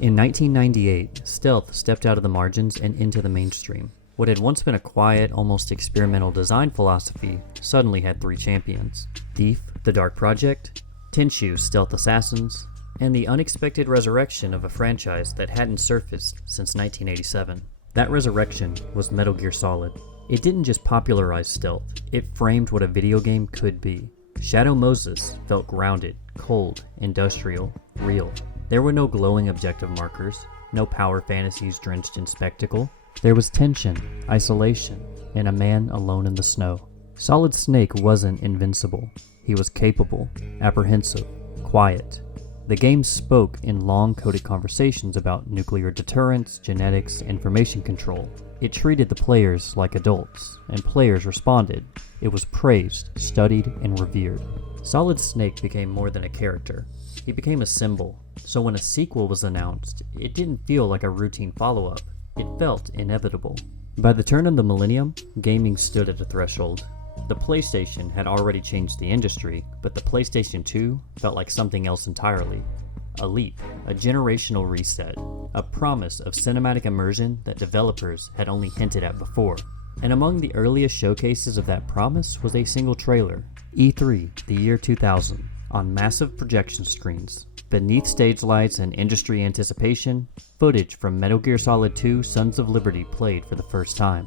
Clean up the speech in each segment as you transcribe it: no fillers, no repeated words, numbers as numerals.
In 1998, stealth stepped out of the margins and into the mainstream. What had once been a quiet, almost experimental design philosophy suddenly had three champions: Thief, The Dark Project, Tenchu Stealth Assassins, and the unexpected resurrection of a franchise that hadn't surfaced since 1987. That resurrection was Metal Gear Solid. It didn't just popularize stealth, it framed what a video game could be. Shadow Moses felt grounded, cold, industrial, real. There were no glowing objective markers, no power fantasies drenched in spectacle. There was tension, isolation, and a man alone in the snow. Solid Snake wasn't invincible. He was capable, apprehensive, quiet. The game spoke in long-coded conversations about nuclear deterrence, genetics, information control. It treated the players like adults, and players responded. It was praised, studied, and revered. Solid Snake became more than a character. He became a symbol, so when a sequel was announced, it didn't feel like a routine follow-up. It felt inevitable. By the turn of the millennium, gaming stood at a threshold. The PlayStation had already changed the industry, but the PlayStation 2 felt like something else entirely. A leap, a generational reset, a promise of cinematic immersion that developers had only hinted at before. And among the earliest showcases of that promise was a single trailer, E3, the year 2000, on massive projection screens. Beneath stage lights and industry anticipation, footage from Metal Gear Solid 2 Sons of Liberty played for the first time.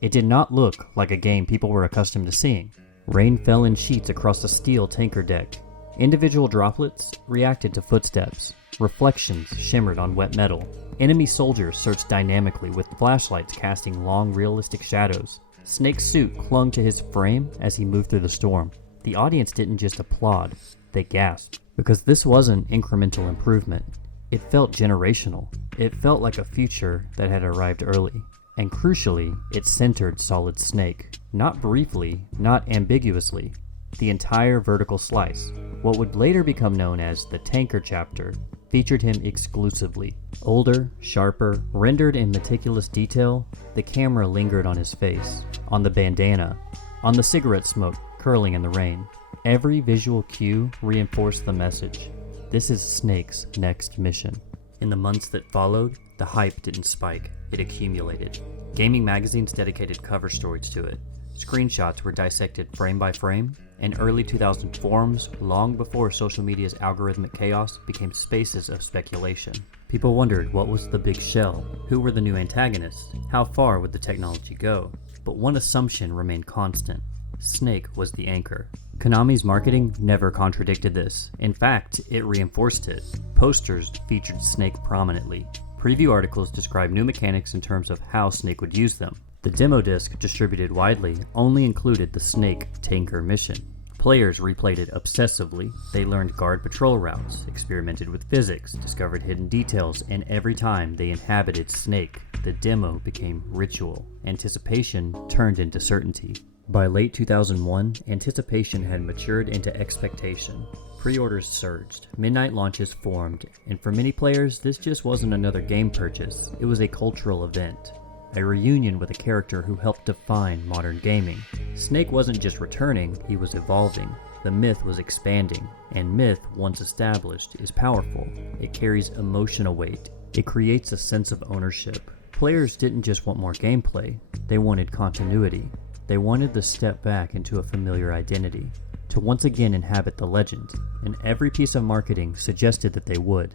It did not look like a game people were accustomed to seeing. Rain fell in sheets across a steel tanker deck. Individual droplets reacted to footsteps. Reflections shimmered on wet metal. Enemy soldiers searched dynamically with flashlights casting long, realistic shadows. Snake's suit clung to his frame as he moved through the storm. The audience didn't just applaud, they gasped. Because this wasn't incremental improvement. It felt generational. It felt like a future that had arrived early. And crucially, it centered Solid Snake. Not briefly, not ambiguously. The entire vertical slice, what would later become known as the Tanker chapter, featured him exclusively. Older, sharper, rendered in meticulous detail, the camera lingered on his face, on the bandana, on the cigarette smoke curling in the rain. Every visual cue reinforced the message. This is Snake's next mission. In the months that followed, the hype didn't spike, it accumulated. Gaming magazines dedicated cover stories to it. Screenshots were dissected frame by frame, and early 2000 forums, long before social media's algorithmic chaos, became spaces of speculation. People wondered what was the big shell, who were the new antagonists, how far would the technology go? But one assumption remained constant. Snake was the anchor. Konami's marketing never contradicted this. In fact, it reinforced it. Posters featured Snake prominently. Preview articles described new mechanics in terms of how Snake would use them. The demo disc, distributed widely, only included the Snake Tanker mission. Players replayed it obsessively. They learned guard patrol routes, experimented with physics, discovered hidden details, and every time they inhabited Snake, the demo became ritual. Anticipation turned into certainty. By late 2001, anticipation had matured into expectation. Pre-orders surged, midnight launches formed, and for many players, this just wasn't another game purchase, it was a cultural event. A reunion with a character who helped define modern gaming. Snake wasn't just returning, he was evolving. The myth was expanding, and myth, once established, is powerful. It carries emotional weight. It creates a sense of ownership. Players didn't just want more gameplay, they wanted continuity. They wanted to step back into a familiar identity, to once again inhabit the legend, and every piece of marketing suggested that they would.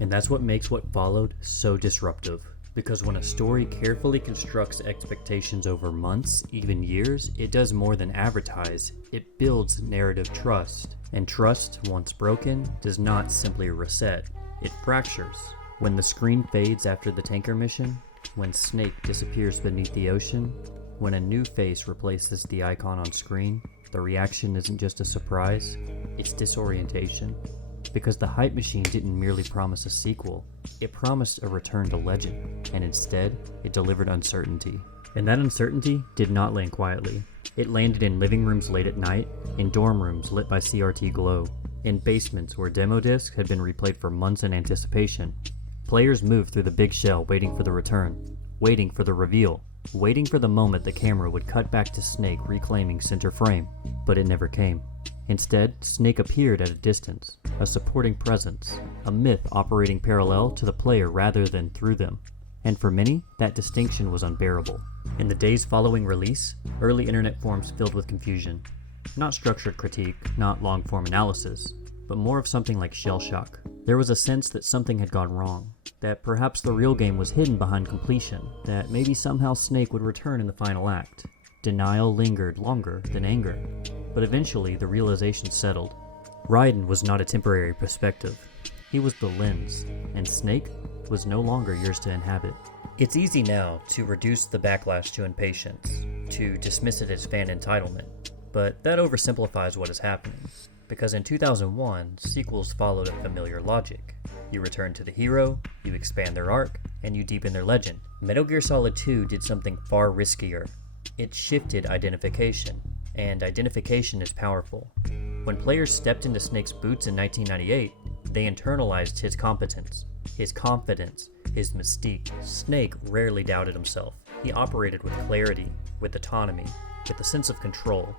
And that's what makes what followed so disruptive. Because when a story carefully constructs expectations over months, even years, it does more than advertise, it builds narrative trust. And trust, once broken, does not simply reset, it fractures. When the screen fades after the tanker mission, when Snake disappears beneath the ocean, when a new face replaces the icon on screen, the reaction isn't just a surprise, it's disorientation. Because the hype machine didn't merely promise a sequel, it promised a return to legend, and instead, it delivered uncertainty. And that uncertainty did not land quietly. It landed in living rooms late at night, in dorm rooms lit by CRT glow, in basements where demo discs had been replayed for months in anticipation. Players moved through the big shell waiting for the return, waiting for the reveal, waiting for the moment the camera would cut back to Snake reclaiming center frame, but it never came. Instead, Snake appeared at a distance, a supporting presence, a myth operating parallel to the player rather than through them. And for many, that distinction was unbearable. In the days following release, early internet forums filled with confusion. Not structured critique, not long-form analysis, but more of something like shell shock. There was a sense that something had gone wrong, that perhaps the real game was hidden behind completion, that maybe somehow Snake would return in the final act. Denial lingered longer than anger, but eventually the realization settled. Raiden was not a temporary perspective. He was the lens, and Snake was no longer yours to inhabit. It's easy now to reduce the backlash to impatience, to dismiss it as fan entitlement, but that oversimplifies what is happening. Because in 2001, sequels followed a familiar logic. You return to the hero, you expand their arc, and you deepen their legend. Metal Gear Solid 2 did something far riskier. It shifted identification, and identification is powerful. When players stepped into Snake's boots in 1998, they internalized his competence, his confidence, his mystique. Snake rarely doubted himself. He operated with clarity, with autonomy, with a sense of control.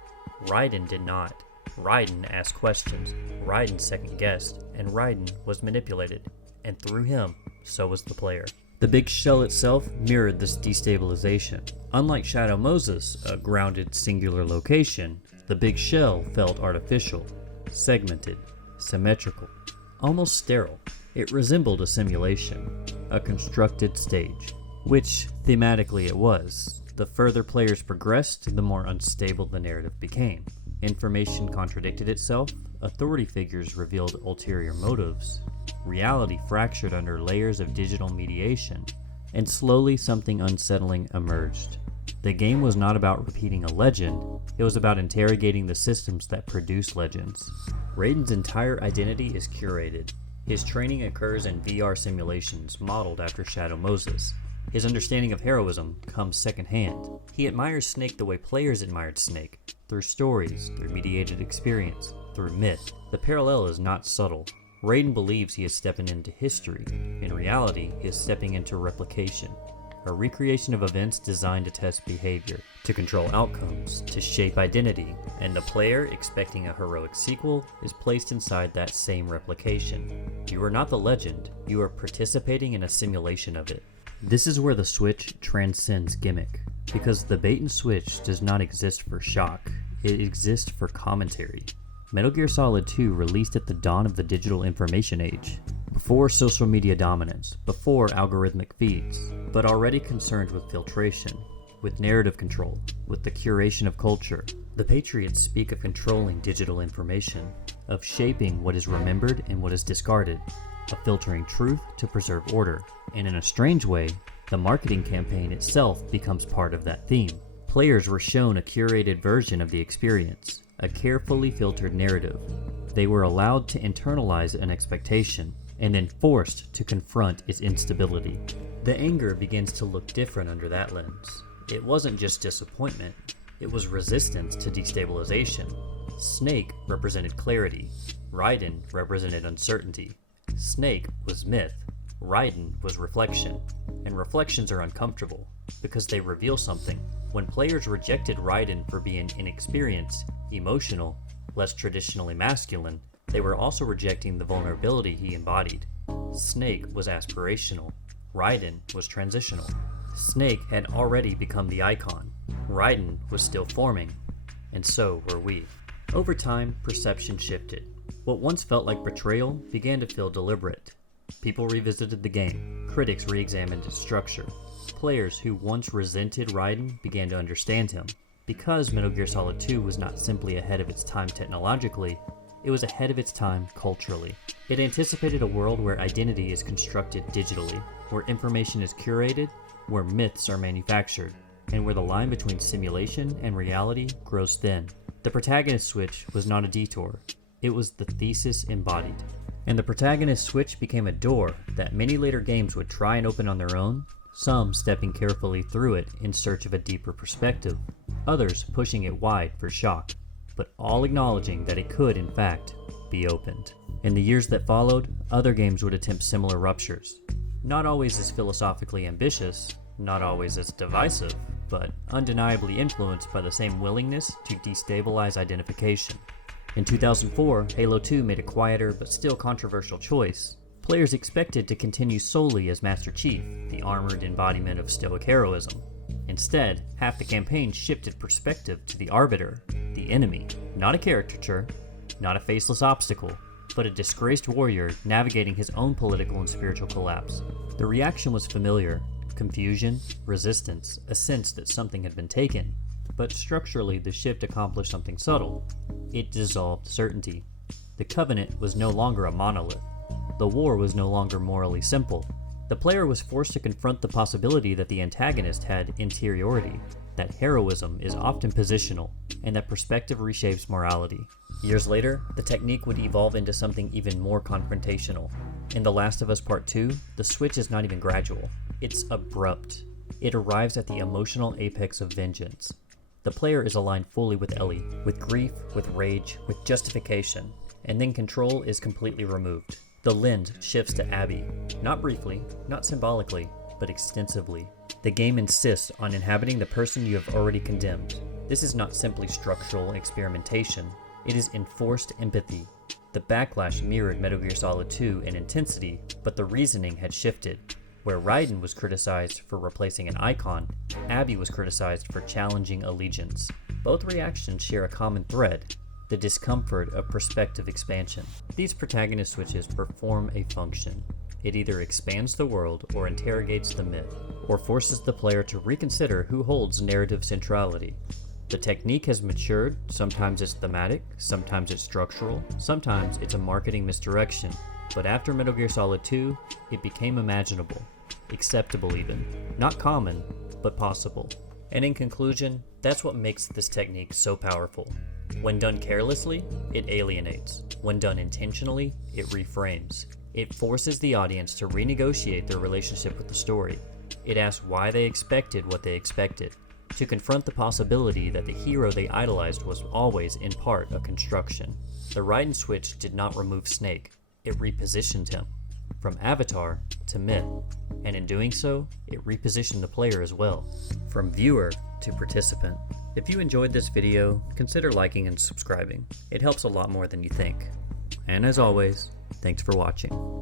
Raiden did not. Raiden asked questions, Raiden second-guessed, and Raiden was manipulated. And through him, so was the player. The big shell itself mirrored this destabilization. Unlike Shadow Moses, a grounded singular location, the big shell felt artificial, segmented, symmetrical, almost sterile. It resembled a simulation, a constructed stage, which thematically it was. The further players progressed, the more unstable the narrative became. Information contradicted itself, authority figures revealed ulterior motives, reality fractured under layers of digital mediation, and slowly something unsettling emerged. The game was not about repeating a legend, it was about interrogating the systems that produce legends. Raiden's entire identity is curated. His training occurs in VR simulations modeled after Shadow Moses. His understanding of heroism comes secondhand. He admires Snake the way players admired Snake, through stories, through mediated experience, through myth. The parallel is not subtle. Raiden believes he is stepping into history. In reality, he is stepping into replication, a recreation of events designed to test behavior, to control outcomes, to shape identity, and the player, expecting a heroic sequel, is placed inside that same replication. You are not the legend, you are participating in a simulation of it. This is where the Switch transcends gimmick, because the bait and switch does not exist for shock, it exists for commentary. Metal Gear Solid 2 released at the dawn of the digital information age, before social media dominance, before algorithmic feeds, but already concerned with filtration, with narrative control, with the curation of culture. The Patriots speak of controlling digital information, of shaping what is remembered and what is discarded, of filtering truth to preserve order, and in a strange way, the marketing campaign itself becomes part of that theme. Players were shown a curated version of the experience, a carefully filtered narrative. They were allowed to internalize an expectation, and then forced to confront its instability. The anger begins to look different under that lens. It wasn't just disappointment, it was resistance to destabilization. Snake represented clarity, Raiden represented uncertainty. Snake was myth, Raiden was reflection, and reflections are uncomfortable because they reveal something. When players rejected Raiden for being inexperienced, emotional, less traditionally masculine, they were also rejecting the vulnerability he embodied. Snake was aspirational, Raiden was transitional. Snake had already become the icon, Raiden was still forming, and so were we. Over time, perception shifted. What once felt like betrayal began to feel deliberate. People revisited the game, critics re-examined its structure. Players who once resented Raiden began to understand him. Because Metal Gear Solid 2 was not simply ahead of its time technologically, it was ahead of its time culturally. It anticipated a world where identity is constructed digitally, where information is curated, where myths are manufactured, and where the line between simulation and reality grows thin. The protagonist switch was not a detour, it was the thesis embodied. And the protagonist switch became a door that many later games would try and open on their own, some stepping carefully through it in search of a deeper perspective, others pushing it wide for shock, but all acknowledging that it could, in fact, be opened. In the years that followed, other games would attempt similar ruptures. Not always as philosophically ambitious, not always as divisive, but undeniably influenced by the same willingness to destabilize identification. In 2004, Halo 2 made a quieter but still controversial choice. Players expected to continue solely as Master Chief, the armored embodiment of stoic heroism. Instead, half the campaign shifted perspective to the Arbiter, the enemy, not a caricature, not a faceless obstacle, but a disgraced warrior navigating his own political and spiritual collapse. The reaction was familiar: confusion, resistance, a sense that something had been taken. But structurally, the shift accomplished something subtle. It dissolved certainty. The Covenant was no longer a monolith. The war was no longer morally simple. The player was forced to confront the possibility that the antagonist had interiority, that heroism is often positional, and that perspective reshapes morality. Years later, the technique would evolve into something even more confrontational. In The Last of Us Part 2, the switch is not even gradual. It's abrupt. It arrives at the emotional apex of vengeance. The player is aligned fully with Ellie, with grief, with rage, with justification, and then control is completely removed. The lens shifts to Abby, not briefly, not symbolically, but extensively. The game insists on inhabiting the person you have already condemned. This is not simply structural experimentation, it is enforced empathy. The backlash mirrored Metal Gear Solid 2 in intensity, but the reasoning had shifted. Where Raiden was criticized for replacing an icon, Abby was criticized for challenging allegiance. Both reactions share a common thread: the discomfort of perspective expansion. These protagonist switches perform a function. It either expands the world or interrogates the myth, or forces the player to reconsider who holds narrative centrality. The technique has matured. Sometimes it's thematic, sometimes it's structural, sometimes it's a marketing misdirection. But after Metal Gear Solid 2, it became imaginable, acceptable even. Not common, but possible. And in conclusion, that's what makes this technique so powerful. When done carelessly, it alienates. When done intentionally, it reframes. It forces the audience to renegotiate their relationship with the story. It asks why they expected what they expected, to confront the possibility that the hero they idolized was always in part a construction. The Raiden switch did not remove Snake, it repositioned him, from avatar to myth, and in doing so, it repositioned the player as well, from viewer to participant. If you enjoyed this video, consider liking and subscribing. It helps a lot more than you think. And as always, thanks for watching.